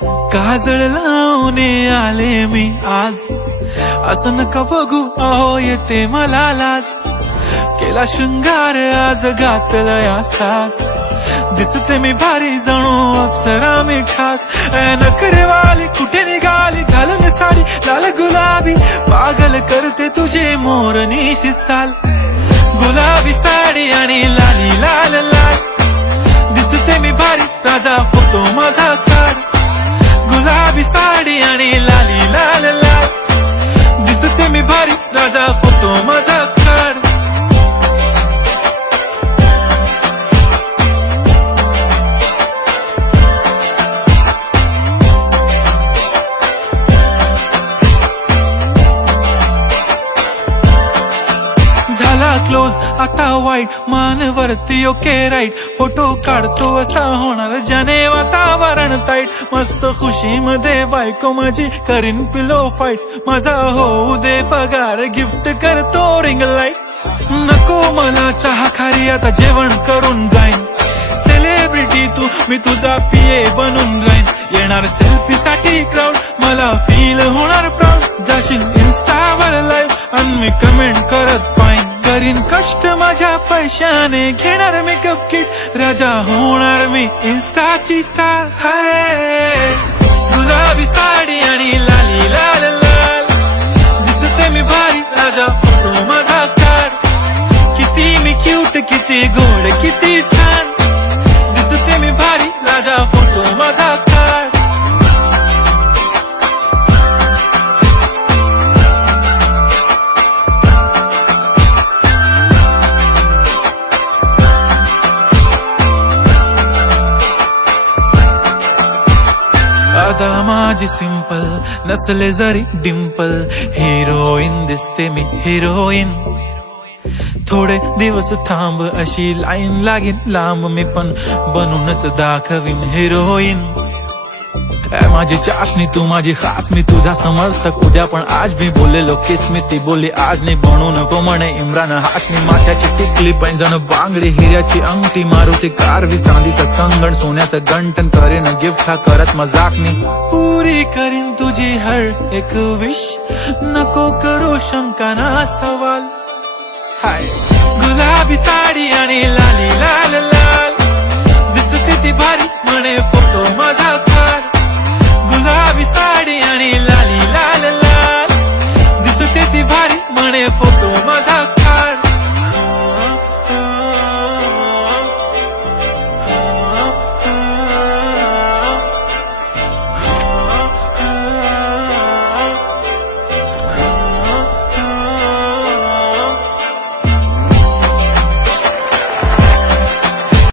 काजळ लावून आले मी आज, असं नका बघू अहो येते मला लाज. केला शृंगार आज घातला असाच, दिसते मी भारी जणू अप्सरा मी खास. नखरेवाली कुठे निघाली घालून साडी लाल गुलाबी, पागल करते तुझे मोरनीशी चाल. गुलाबी साडी आणि लाली लाल लाल, दिसते मी भारी राजा फोटो माझा काढ. गुलाबी साडी आणि लाली लाल लाल, दिसते मी भारी राजा फोटो माझा काढ. झाला क्लोज आता वाईट, मान वरती ओके राईट. फोटो काढतो असा होणार ज्याने वातावरण ताईट. मस्त खुशी मध्ये बायको माझी करीन पिलो फाईट. माझा होऊ दे पगार गिफ्ट करतो रिंग लाईट. नको मला चहा खारी आता जेवण करून जाईन. सेलिब्रिटी तू मी तुझा पीए बनून राहीन. येणार सेल्फी साठी क्राऊड मला फील होणार प्राऊड. जाशील इन्स्टावर लाईव्ह आणि मी कमेंट करत पाईन. करीन कष्ट माझ्या पैशाने घेणार मेकअप किट. राजा होणार मी इन्स्टाची स्टार. हाय गुलाबी साडी आणि लाली लाल लाल, दिसते मी भारी राजा फोटो माझा काढ. किती मी क्यूट किती गोड किती छान, दिसते मी भारी राजा फोटो माझा काढ. अदा माझी सिंपल नसले जरी डिंपल, हिरोईन दिसते मी हिरोईन. थोडे दिवस थांब अशी लाईन लागेल लांब, मी पण बनूनच दाखवीन हिरोईन. माझी चाशनी तू माझी खास, मी तुझा समर्थक उद्या पण आज मी बोललेलो किस मी ती बोलली आज नाही. बनू नको म्हणे इम्रान हाशनी. माथ्याची टिकली पैंजण बांगडी हिऱ्याची अंगठी, मारुती कारवी चांदीचं कंगण सोन्याचं गंटन. करेन गिफ्ट हा करत मजाकनी, पुरी करीन तुझी हर एक विश. नको करू शंका ना सवाल. हाय गुलाबी साडी आणि लाली लाल लाल, दिसते ती भारी म्हणे फोटो माझा काढ. गुलाबी साडी आणि